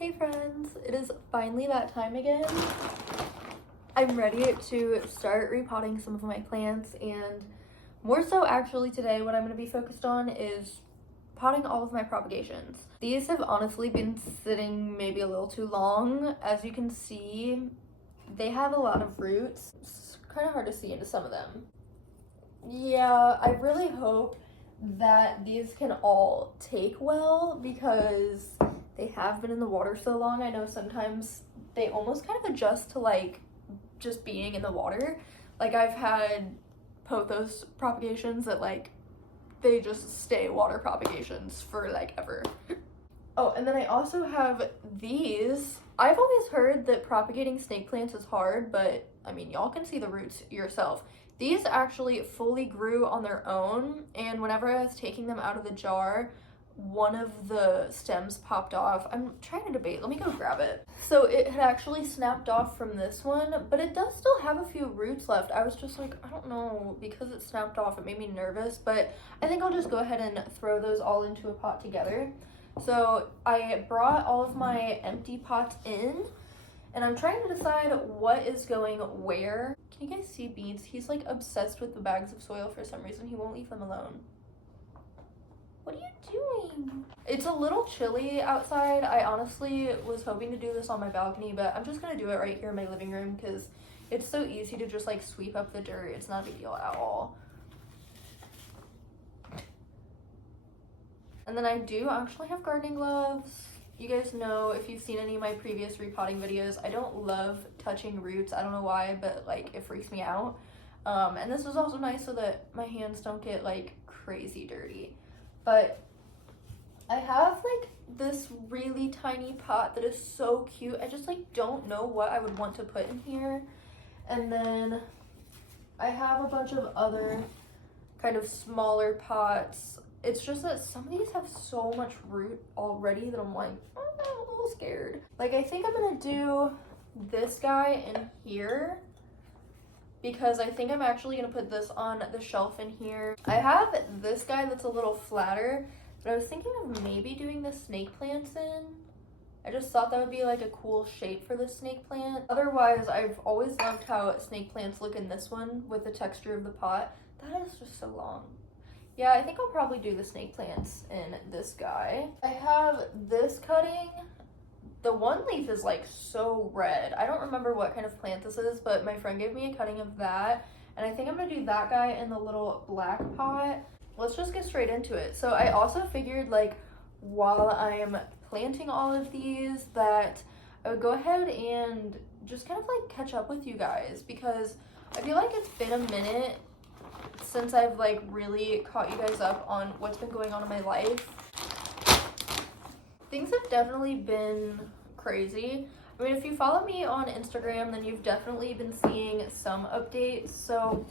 Hey friends, it is finally that time again. I'm ready to start repotting some of my plants, and more so actually today what I'm going to be focused on is potting all of my propagations. These have honestly been sitting maybe a little too long. As you can see, they have a lot of roots. It's kind of hard to see into some of them. Yeah, I really hope that these can all take well because they have been in the water so long. I know sometimes they almost kind of adjust to like just being in the water. Like I've had pothos propagations that like they just stay water propagations for like ever. Oh, and then I also have these. I've always heard that propagating snake plants is hard, but I mean, y'all can see the roots yourself. These actually fully grew on their own, and whenever I was taking them out of the jar, one of the stems popped off. I'm trying to debate. Let me go grab it. So it had actually snapped off from this one, but it does still have a few roots left. I was just like, I don't know, because it snapped off, it made me nervous, but I think I'll just go ahead and throw those all into a pot together. So I brought all of my empty pots in, and I'm trying to decide what is going where. Can you guys see Beans? He's like obsessed with the bags of soil for some reason. He won't leave them alone. What are you doing? It's a little chilly outside. I honestly was hoping to do this on my balcony, but I'm just gonna do it right here in my living room because it's so easy to just like sweep up the dirt. It's not a big deal at all. And then I do actually have gardening gloves. You guys know, if you've seen any of my previous repotting videos, I don't love touching roots. I don't know why, but like it freaks me out. And this is also nice so that my hands don't get like crazy dirty. But I have like this really tiny pot that is so cute. I just like don't know what I would want to put in here. And then I have a bunch of other kind of smaller pots. It's just that some of these have so much root already that I'm like, oh, I'm a little scared. Like I think I'm gonna do this guy in here because I think I'm actually gonna put this on the shelf in here. I have this guy that's a little flatter, but I was thinking of maybe doing the snake plants in. I just thought that would be like a cool shape for the snake plant. Otherwise, I've always loved how snake plants look in this one with the texture of the pot. That is just so long. Yeah, I think I'll probably do the snake plants in this guy. I have this cutting. The one leaf is like so red. I don't remember what kind of plant this is, but my friend gave me a cutting of that. And I think I'm gonna do that guy in the little black pot. Let's just get straight into it. So I also figured like while I'm planting all of these that I would go ahead and just kind of like catch up with you guys because I feel like it's been a minute since I've like really caught you guys up on what's been going on in my life. Things have definitely been crazy. I mean, if you follow me on Instagram, then you've definitely been seeing some updates. So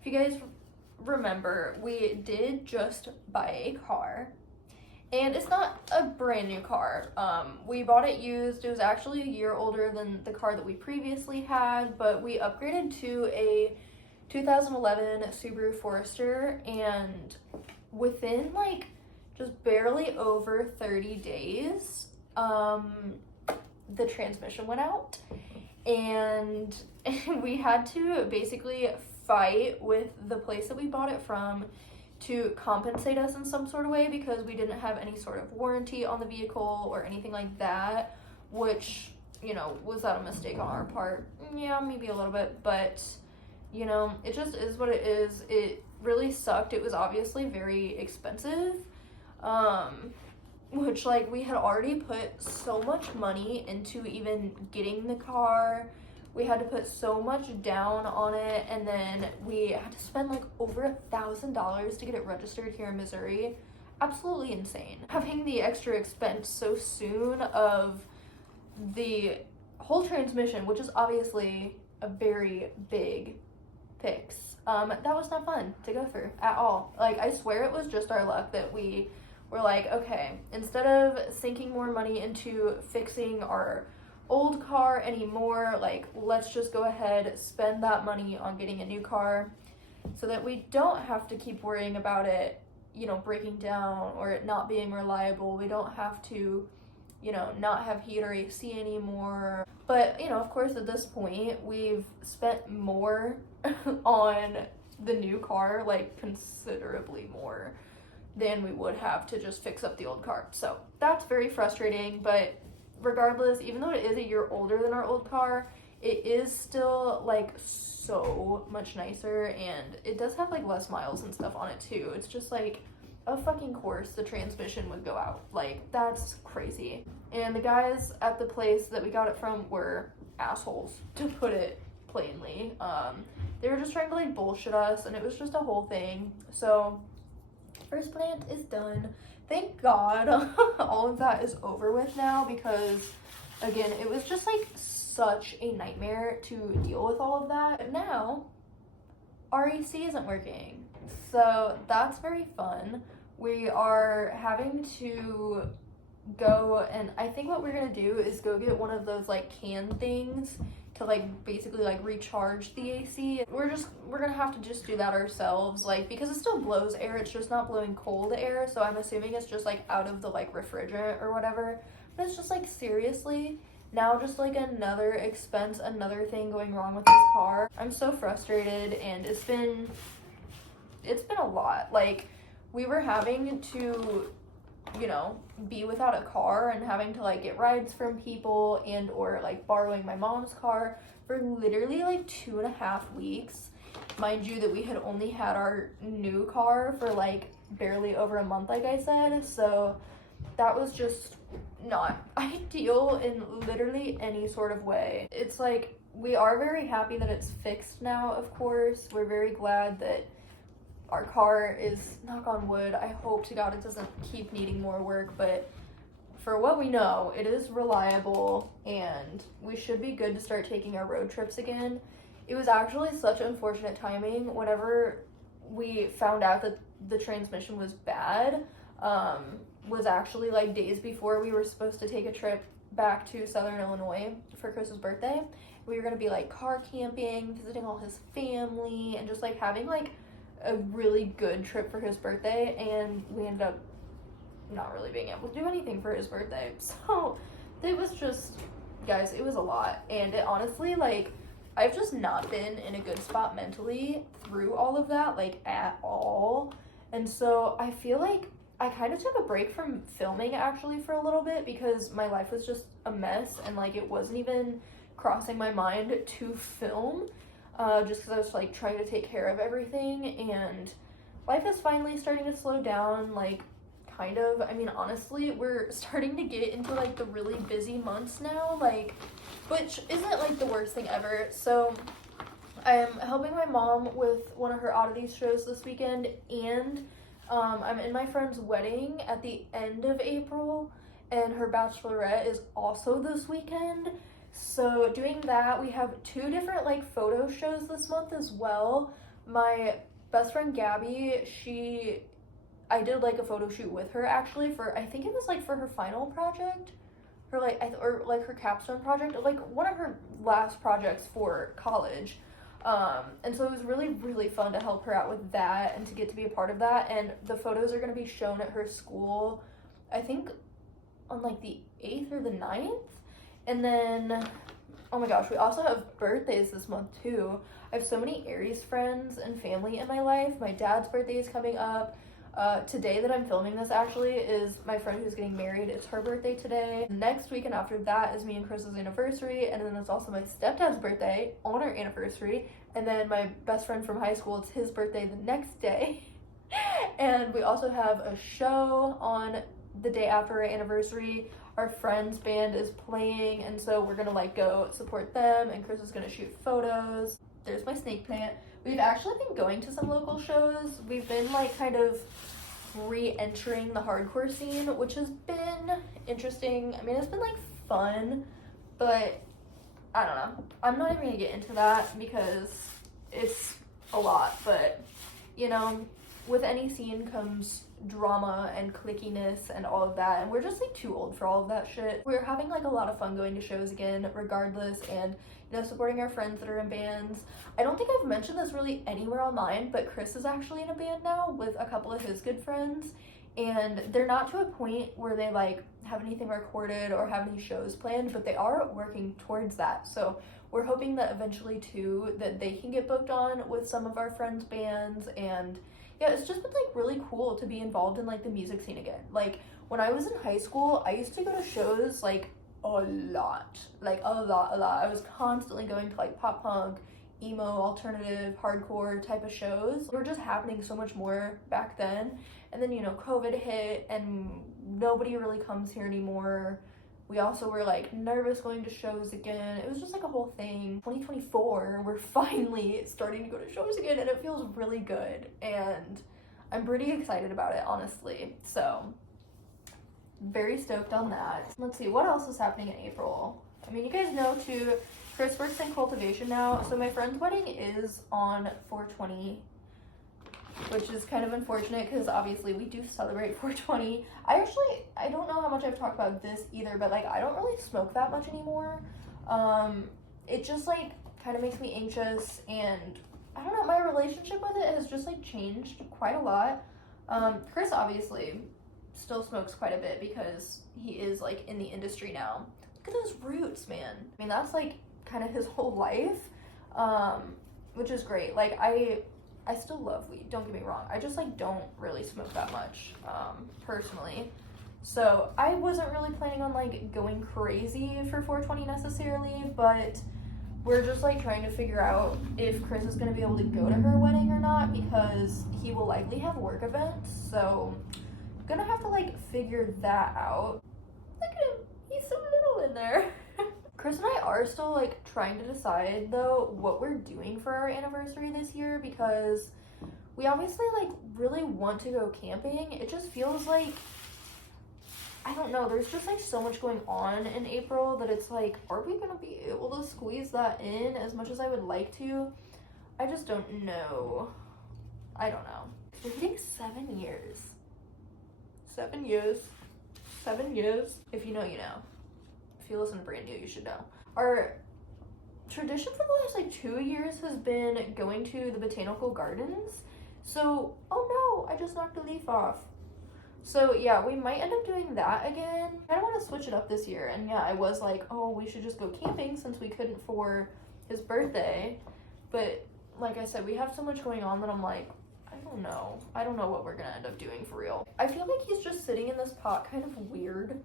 if you guys remember, we did just buy a car, and it's not a brand new car. We bought it used. It was actually a year older than the car that we previously had, but we upgraded to a 2011 Subaru Forester, and within like just barely over 30 days, the transmission went out, and we had to basically fight with the place that we bought it from to compensate us in some sort of way because we didn't have any sort of warranty on the vehicle or anything like that, which, you know, was that a mistake on our part? Yeah, maybe a little bit, but you know, it just is what it is. It really sucked. It was obviously very expensive, which like we had already put so much money into even getting the car. We had to put so much down on it, and then we had to spend like over $1,000 to get it registered here in Missouri. Absolutely insane. Having the extra expense so soon of the whole transmission, which is obviously a very big fix. That was not fun to go through at all. Like, I swear it was just our luck that we were like, okay, instead of sinking more money into fixing our old car anymore, like, let's just go ahead, spend that money on getting a new car so that we don't have to keep worrying about it, you know, breaking down or it not being reliable. We don't have to, you know, not have heat or AC anymore. But, you know, of course, at this point, we've spent more on the new car, like considerably more than we would have to just fix up the old car. So that's very frustrating, but regardless, even though it is a year older than our old car, it is still like so much nicer, and it does have like less miles and stuff on it too. It's just like, of fucking course the transmission would go out. Like, that's crazy. And the guys at the place that we got it from were assholes, to put it plainly. They were just trying to like bullshit us, and it was just a whole thing. So first plant is done. Thank God all of that is over with now, because again, it was just like such a nightmare to deal with all of that. But now our AC isn't working, so that's very fun. We are having to go, and I think what we're gonna do is go get one of those like can things to like basically like recharge the AC. We're gonna have to just do that ourselves, like, because it still blows air, it's just not blowing cold air, so I'm assuming it's just like out of the like refrigerant or whatever. But it's just like, seriously, now just like another expense, another thing going wrong with this car. I'm so frustrated, and it's been a lot. Like, we were having to, you know, be without a car and having to like get rides from people, and or like borrowing my mom's car for literally like 2.5 weeks. Mind you that we had only had our new car for like barely over a month, like I said, so that was just not ideal in literally any sort of way. It's like, we are very happy that it's fixed now, of course. We're very glad that our car is, knock on wood, I hope to God it doesn't keep needing more work, but for what we know, it is reliable, and we should be good to start taking our road trips again. It was actually such unfortunate timing. Whenever we found out that the transmission was bad, was actually like days before we were supposed to take a trip back to Southern Illinois for Chris's birthday. We were gonna be like car camping, visiting all his family, and just like having like a really good trip for his birthday, and we ended up not really being able to do anything for his birthday. So it was just, guys, it was a lot, and it honestly, like, I've just not been in a good spot mentally through all of that, like, at all. And so I feel like I kind of took a break from filming actually for a little bit, because my life was just a mess, and like it wasn't even crossing my mind to film, just because I was like trying to take care of everything. And life is finally starting to slow down, like, kind of. I mean, honestly, we're starting to get into like the really busy months now, like, which isn't like the worst thing ever. So I'm helping my mom with one of her oddities shows this weekend, and I'm in my friend's wedding at the end of April, and her bachelorette is also this weekend. So doing that, we have 2 different like photo shows this month as well. My best friend Gabby, I did like a photo shoot with her actually for, I think it was like for her final project, her like, or like her capstone project, like one of her last projects for college. And so it was really, really fun to help her out with that and to get to be a part of that. And the photos are going to be shown at her school, I think on like the 8th or the 9th. And then, oh my gosh, we also have birthdays this month too. I have so many Aries friends and family in my life. My dad's birthday is coming up. Today that I'm filming this actually is my friend who's getting married. It's her birthday today. Next weekend after that is me and Chris's anniversary, and then it's also my stepdad's birthday on our anniversary, and then my best friend from high school, it's his birthday the next day. And we also have a show on the day after our anniversary. Our friend's band is playing, and so we're gonna like go support them, and Chris is gonna shoot photos. There's my snake plant. We've actually been going to some local shows. We've been like kind of re-entering the hardcore scene, which has been interesting. I mean, it's been like fun, but I don't know. I'm not even gonna get into that because it's a lot, but you know, with any scene comes drama and clickiness and all of that, and we're just like too old for all of that shit. We're having like a lot of fun going to shows again regardless, and you know, supporting our friends that are in bands. I don't think I've mentioned this really anywhere online, but Chris is actually in a band now with a couple of his good friends, and they're not to a point where they like have anything recorded or have any shows planned, but they are working towards that. So we're hoping that eventually too that they can get booked on with some of our friends' bands. And yeah, it's just been like really cool to be involved in like the music scene again. Like when I was in high school, I used to go to shows like a lot. I was constantly going to like pop punk, emo, alternative, hardcore type of shows. They were just happening so much more back then. And then, you know, COVID hit and nobody really comes here anymore. We also were like nervous going to shows again. It was just like a whole thing. 2024, we're finally starting to go to shows again, and it feels really good. And I'm pretty excited about it, honestly. So very stoked on that. Let's see, what else is happening in April? I mean, you guys know too, Chris works in cultivation now, so my friend's wedding is on 420, which is kind of unfortunate because obviously we do celebrate 420. I don't know how much I've talked about this either, but like I don't really smoke that much anymore. It just like kind of makes me anxious, and I don't know, my relationship with it has just like changed quite a lot. Chris obviously still smokes quite a bit because he is like in the industry now. Look at those roots, man. I mean, that's like kind of his whole life, which is great. Like I still love weed, don't get me wrong. I just like don't really smoke that much, personally. So I wasn't really planning on like going crazy for 420 necessarily, but we're just like trying to figure out if Chris is gonna be able to go to her wedding or not, because he will likely have work events. So I'm gonna have to like figure that out. Look at him, he's so little in there. Chris and I are still like trying to decide though what we're doing for our anniversary this year, because we obviously like really want to go camping. It just feels like, I don't know, there's just like so much going on in April that it's like, are we gonna be able to squeeze that in as much as I would like to? I just don't know. I don't know. We're hitting 7 years. 7 years. 7 years. If you know, you know. If you listen brand new, you should know. Our tradition for the last like 2 years has been going to the botanical gardens. So, oh no, I just knocked a leaf off. So yeah, we might end up doing that again. I don't want to switch it up this year. And yeah, I was like, oh, we should just go camping since we couldn't for his birthday. But like I said, we have so much going on that I'm like, I don't know. I don't know what we're gonna end up doing for real. I feel like he's just sitting in this pot kind of weird,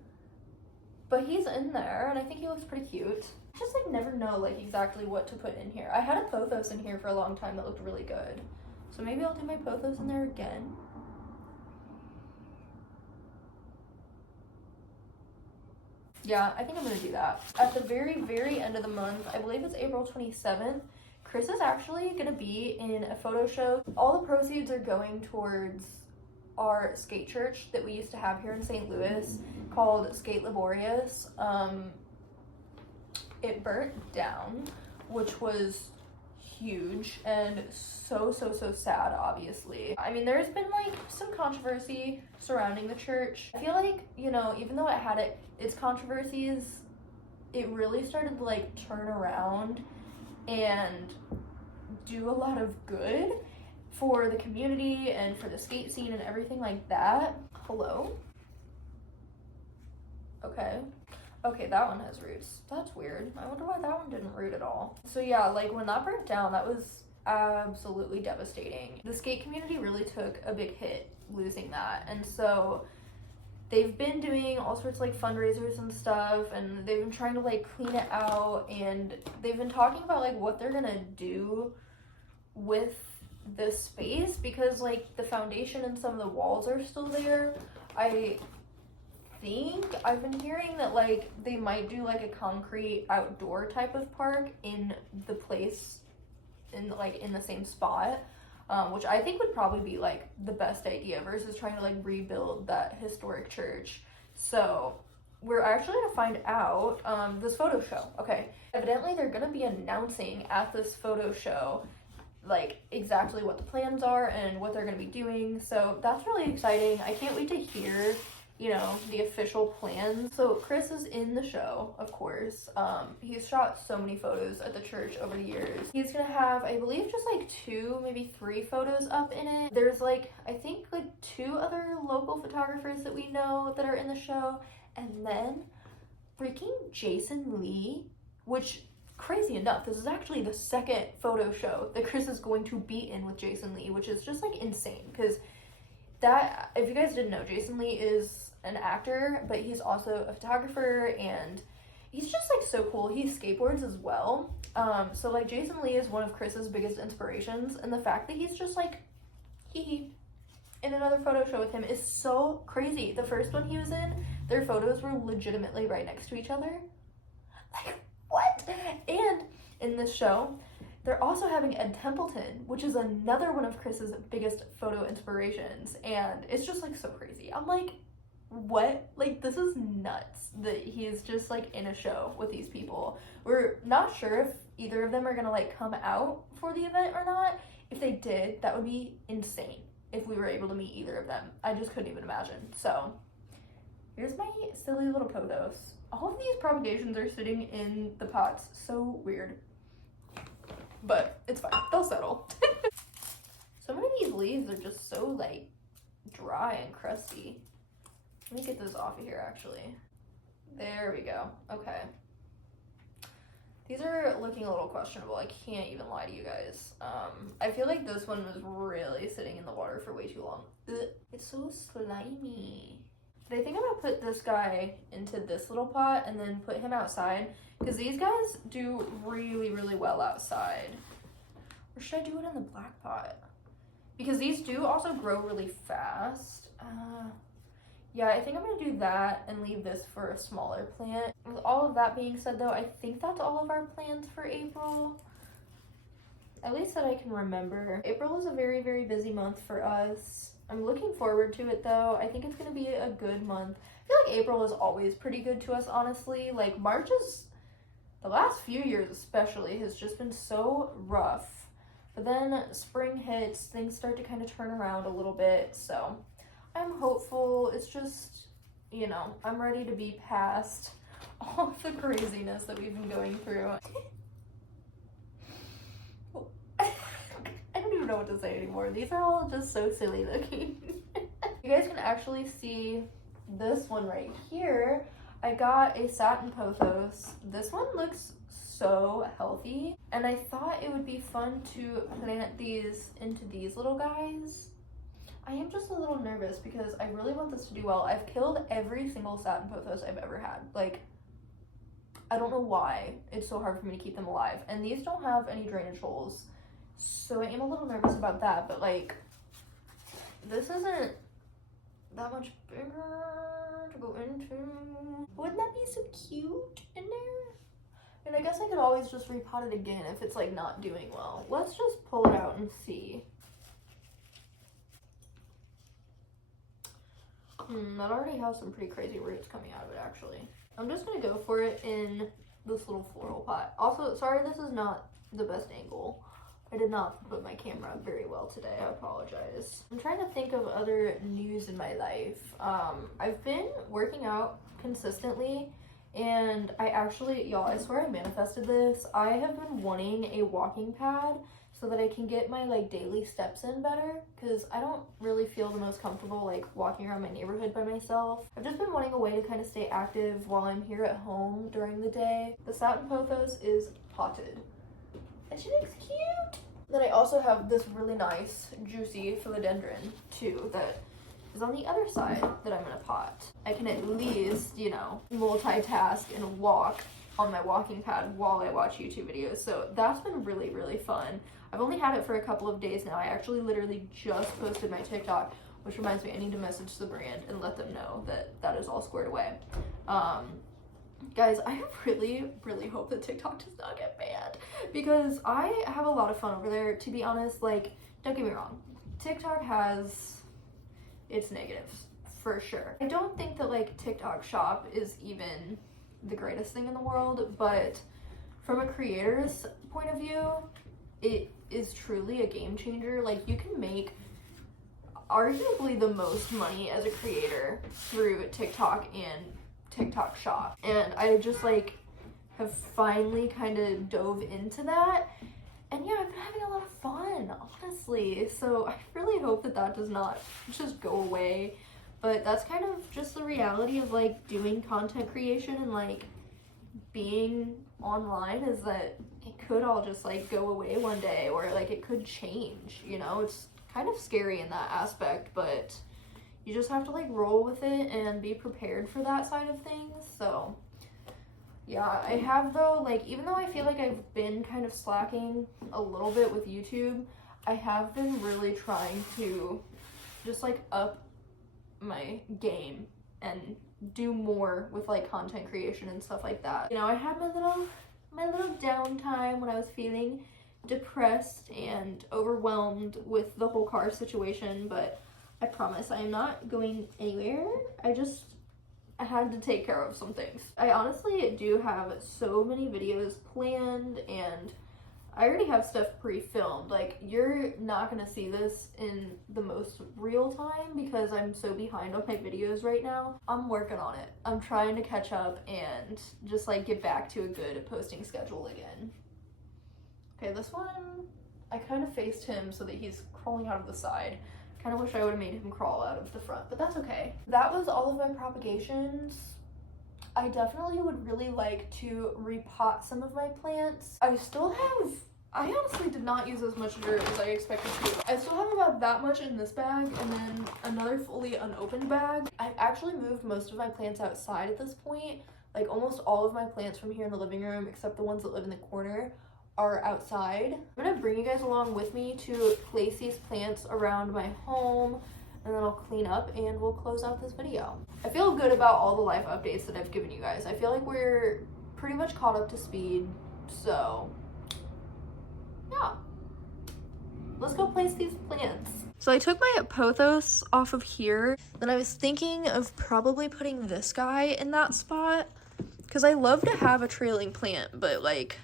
but he's in there and I think he looks pretty cute. I just like never know like exactly what to put in here. I had a pothos in here for a long time that looked really good. So maybe I'll do my pothos in there again. Yeah, I think I'm gonna do that. At the very, very end of the month, I believe it's April 27th, Chris is actually gonna be in a photo show. All the proceeds are going towards our skate church that we used to have here in St. Louis called Skate Laborious. It burnt down, which was huge and so sad, obviously. I mean, there's been like some controversy surrounding the church. I feel like, you know, even though it had its controversies, it really started to like turn around and do a lot of good for the community and for the skate scene and everything like that. Hello? Okay, that one has roots. That's weird. I wonder why that one didn't root at all. So yeah, like when that burnt down, that was absolutely devastating. The skate community really took a big hit losing that. And so they've been doing all sorts of like fundraisers and stuff, and they've been trying to like clean it out, and they've been talking about like what they're gonna do with the space, because like the foundation and some of the walls are still there. I think I've been hearing that like they might do like a concrete outdoor type of park in the place, in the same spot, which I think would probably be like the best idea versus trying to like rebuild that historic church. So we're actually gonna find out this photo show. Okay, evidently they're gonna be announcing at this photo show like exactly what the plans are and what they're gonna be doing. So that's really exciting. I can't wait to hear, you know, the official plans. So Chris is in the show, of course. He's shot so many photos at the church over the years. He's gonna have, I believe, just like 2, maybe 3 photos up in it. There's like, I think like 2 other local photographers that we know that are in the show. And then freaking Jason Lee, which, crazy enough, this is actually the second photo show that Chris is going to be in with Jason Lee, which is just like insane. Because that, if you guys didn't know, Jason Lee is an actor, but he's also a photographer, and he's just like so cool. He skateboards as well. So like Jason Lee is one of Chris's biggest inspirations, and the fact that he's just like in another photo show with him is so crazy. The first one he was in, their photos were legitimately right next to each other. Like, what? And in this show, they're also having Ed Templeton, which is another one of Chris's biggest photo inspirations, and it's just like so crazy. I'm like, what? Like, this is nuts that he's just like in a show with these people. We're not sure if either of them are gonna like come out for the event or not. If they did, that would be insane if we were able to meet either of them. I just couldn't even imagine. So here's my silly little pothos. All of these propagations are sitting in the pots. So weird. But it's fine. They'll settle. So many of these leaves are just so like dry and crusty. Let me get those off of here actually. There we go. Okay. These are looking a little questionable. I can't even lie to you guys. I feel like this one was really sitting in the water for way too long. Ugh, it's so slimy. But I think I'm gonna put this guy into this little pot and then put him outside, because these guys do really, really well outside. Or should I do it in the black pot? Because these do also grow really fast. Yeah, I think I'm gonna do that and leave this for a smaller plant. With all of that being said though, I think that's all of our plans for April. At least that I can remember. April is a very, very busy month for us. I'm looking forward to it though. I think it's gonna be a good month. I feel like April is always pretty good to us, honestly. Like March is, the last few years especially, has just been so rough. But then spring hits, things start to kind of turn around a little bit. So I'm hopeful. It's just, you know, I'm ready to be past all of the craziness that we've been going through. I don't even know what to say anymore. These are all just so silly looking. You guys can actually see this one right here. I got a satin pothos. This one looks so healthy, and I thought it would be fun to plant these into these little guys. I am just a little nervous because I really want this to do well. I've killed every single satin pothos I've ever had. Like, I don't know why it's so hard for me to keep them alive. And these don't have any drainage holes, so I am a little nervous about that. But like, this isn't that much bigger to go into. Wouldn't that be so cute in there? And I guess I could always just repot it again if it's like not doing well. Let's just pull it out and see. That already has some pretty crazy roots coming out of it, actually. I'm just gonna go for it in this little floral pot. Also, sorry, this is not the best angle. I did not put my camera up very well today. I apologize. I'm trying to think of other news in my life. I've been working out consistently, and I actually, y'all, I swear I manifested this. I have been wanting a walking pad so that I can get my like daily steps in better, because I don't really feel the most comfortable like walking around my neighborhood by myself. I've just been wanting a way to kind of stay active while I'm here at home during the day. The satin pothos is potted, and she looks cute. Then I also have this really nice juicy philodendron too that is on the other side that I'm gonna pot. I can at least, you know, multitask and walk on my walking pad while I watch YouTube videos. So that's been really, really fun. I've only had it for a couple of days now. I actually literally just posted my TikTok, which reminds me I need to message the brand and let them know that that is all squared away. Guys, I really, really hope that TikTok does not get banned, because I have a lot of fun over there, to be honest. Like, don't get me wrong, TikTok has its negatives, for sure. I don't think that, like, TikTok Shop is even the greatest thing in the world, but from a creator's point of view, it is truly a game changer. Like, you can make arguably the most money as a creator through TikTok and TikTok Shop. And I just like have finally kind of dove into that. And yeah, I've been having a lot of fun, honestly. So I really hope that that does not just go away. But that's kind of just the reality of like doing content creation and like being online, is that it could all just like go away one day, or like it could change, you know? It's kind of scary in that aspect, but you just have to like roll with it and be prepared for that side of things. So yeah, I have though, like, even though I feel like I've been kind of slacking a little bit with YouTube, I have been really trying to just like up my game and do more with like content creation and stuff like that. You know, I had my little downtime when I was feeling depressed and overwhelmed with the whole car situation, but I promise I am not going anywhere. I had to take care of some things. I honestly do have so many videos planned, and I already have stuff pre-filmed. Like, you're not gonna see this in the most real time because I'm so behind on my videos right now. I'm working on it. I'm trying to catch up and just like get back to a good posting schedule again. Okay, this one, I kind of faced him so that he's crawling out of the side. Kind of wish I would have made him crawl out of the front, but that's okay. That was all of my propagations. I definitely would really like to repot some of my plants. I honestly did not use as much dirt as I expected to. I still have about that much in this bag and then another fully unopened bag. I've actually moved most of my plants outside at this point. Like almost all of my plants from here in the living room, except the ones that live in the corner, are outside. I'm gonna bring you guys along with me to place these plants around my home, and then I'll clean up and we'll close out this video. I feel good about all the life updates that I've given you guys. I feel like we're pretty much caught up to speed, so yeah. Let's go place these plants. So I took my pothos off of here, then I was thinking of probably putting this guy in that spot, because I love to have a trailing plant, but like,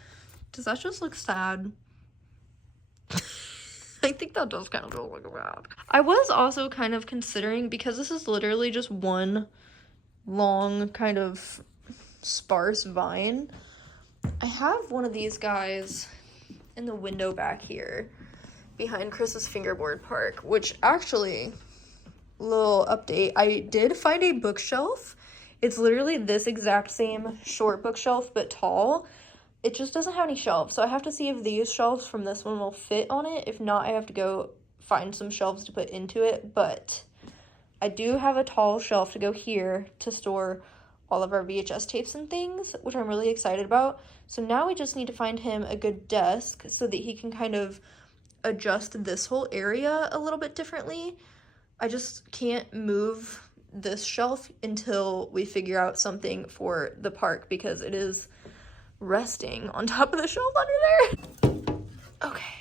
does that just look sad? I think that does kind of look bad. I was also kind of considering, because this is literally just one long kind of sparse vine, I have one of these guys in the window back here behind Chris's fingerboard park, which actually, little update, I did find a bookshelf. It's literally this exact same short bookshelf but tall. It just doesn't have any shelves, so I have to see if these shelves from this one will fit on it. If not, I have to go find some shelves to put into it, but I do have a tall shelf to go here to store all of our VHS tapes and things, which I'm really excited about. So now we just need to find him a good desk so that he can kind of adjust this whole area a little bit differently. I just can't move this shelf until we figure out something for the park, because it is resting on top of the shelf under there. Okay,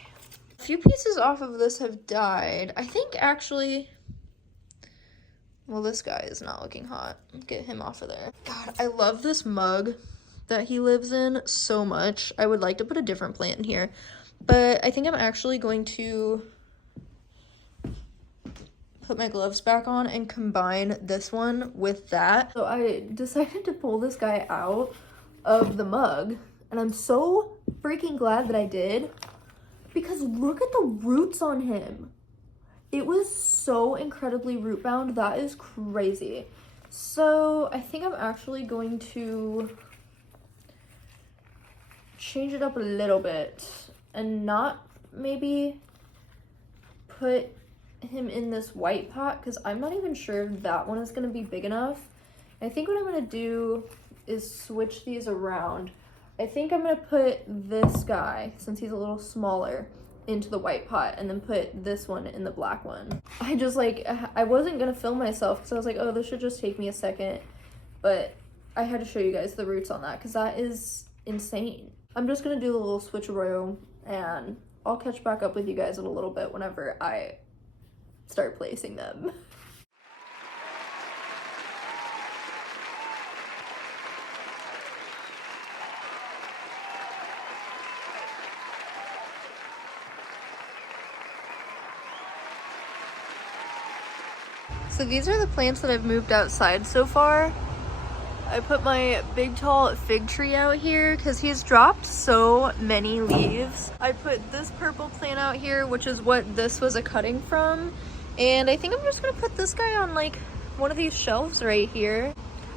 a few pieces off of this have died. I think actually, well, this guy is not looking hot. Get him off of there. God, I love this mug that he lives in so much. I would like to put a different plant in here, but I think I'm actually going to put my gloves back on and combine this one with that. So I decided to pull this guy out of the mug, and I'm so freaking glad that I did, because look at the roots on him. It was so incredibly root bound. That is crazy. So I think I'm actually going to change it up a little bit and not maybe put him in this white pot, because I'm not even sure if that one is going to be big enough. I think what I'm going to do is switch these around. I think I'm going to put this guy, since he's a little smaller, into the white pot, and then put this one in the black one. I just like, I wasn't going to film myself because I was like, oh, this should just take me a second, but I had to show you guys the roots on that because that is insane. I'm just going to do the little switcheroo, and I'll catch back up with you guys in a little bit whenever I start placing them. So these are the plants that I've moved outside so far. I put my big tall fig tree out here because he's dropped so many leaves. I put this purple plant out here, which is what this was a cutting from. And I think I'm just gonna put this guy on like one of these shelves right here.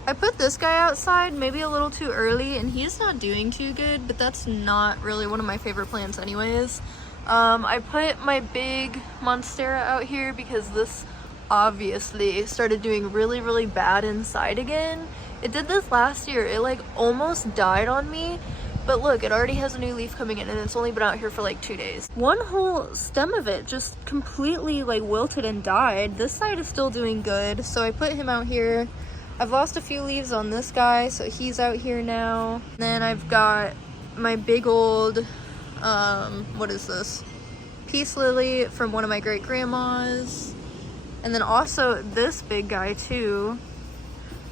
I put this guy outside maybe a little too early and he's not doing too good, but that's not really one of my favorite plants anyways. I put my big monstera out here because this obviously started doing really bad inside again. It did this last year. It like almost died on me, but look, it already has a new leaf coming in and it's only been out here for like 2 days. One whole stem of it just completely like wilted and died. This side is still doing good, so I put him out here. I've lost a few leaves on this guy, so he's out here now. And then I've got my big old, what is this? Peace lily from one of my great grandmas. And then also this big guy too.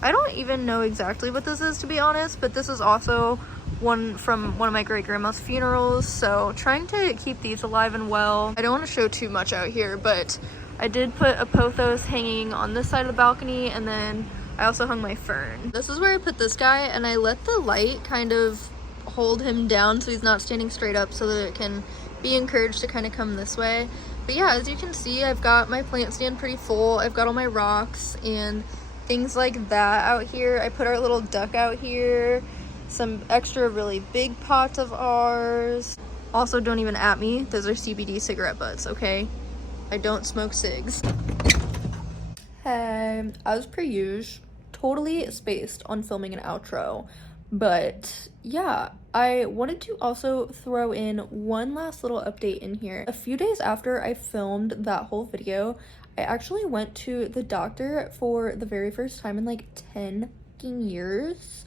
I don't even know exactly what this is, to be honest, but this is also one from one of my great grandma's funerals, so trying to keep these alive and well. I don't want to show too much out here, but I did put a pothos hanging on this side of the balcony, and then I also hung my fern. This is where I put this guy, and I let the light kind of hold him down so he's not standing straight up, so that it can be encouraged to kind of come this way. But yeah, as you can see, I've got my plant stand pretty full. I've got all my rocks and things like that out here. I put our little duck out here, some extra really big pots of ours. Also, don't even at me, those are CBD cigarette butts, okay? I don't smoke cigs. Hey, as per usual, totally spaced on filming an outro, but yeah, I wanted to also throw in one last little update in here. A few days after I filmed that whole video, I actually went to the doctor for the very first time in like 10 years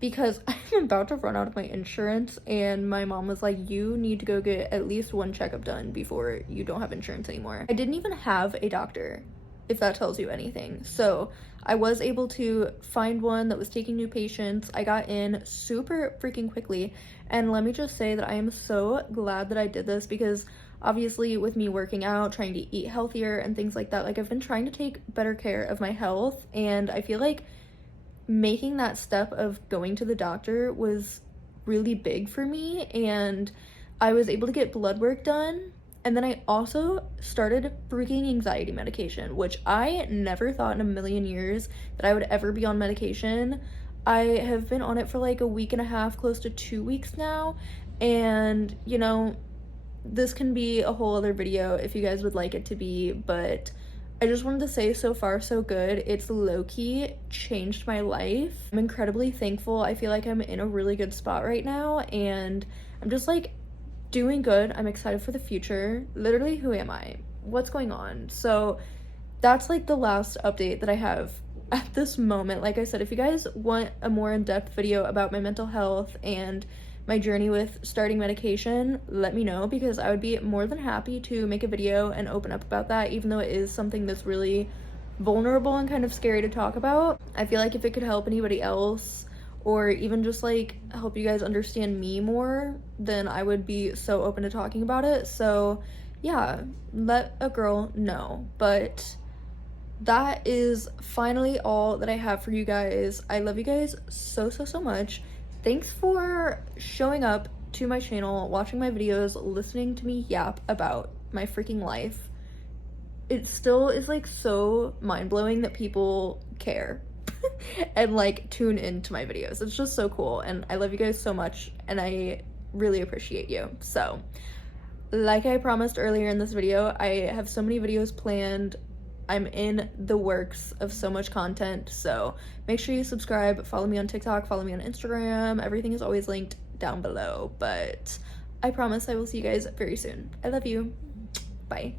because I'm about to run out of my insurance, and my mom was like, you need to go get at least one checkup done before you don't have insurance anymore. I didn't even have a doctor, if that tells you anything. So I was able to find one that was taking new patients. I got in super freaking quickly, and let me just say that I am so glad that I did this, because obviously with me working out, trying to eat healthier and things like that, like I've been trying to take better care of my health, and I feel like making that step of going to the doctor was really big for me. And I was able to get blood work done, and then I also started freaking anxiety medication, which I never thought in a million years that I would ever be on medication. I have been on it for like a week and a half, close to 2 weeks now, and you know, this can be a whole other video if you guys would like it to be, but I just wanted to say, so far so good. It's low-key changed my life. I'm incredibly thankful. I feel like I'm in a really good spot right now, and I'm just like doing good. I'm excited for the future. Literally, who am I? What's going on? So that's like the last update that I have at this moment. Like I said, if you guys want a more in-depth video about my mental health and my journey with starting medication, let me know, because I would be more than happy to make a video and open up about that, even though it is something that's really vulnerable and kind of scary to talk about. I feel like if it could help anybody else, or even just like help you guys understand me more, then I would be so open to talking about it. So yeah, let a girl know. But that is finally all that I have for you guys. I love you guys so much. Thanks for showing up to my channel, watching my videos, listening to me yap about my freaking life. It still is like so mind-blowing that people care and like tune into my videos. It's just so cool, and I love you guys so much, and I really appreciate you. So like I promised earlier in this video, I have so many videos planned. I'm in the works of so much content, so make sure you subscribe, follow me on TikTok, follow me on Instagram. Everything is always linked down below, but I promise I will see you guys very soon. I love you. Bye.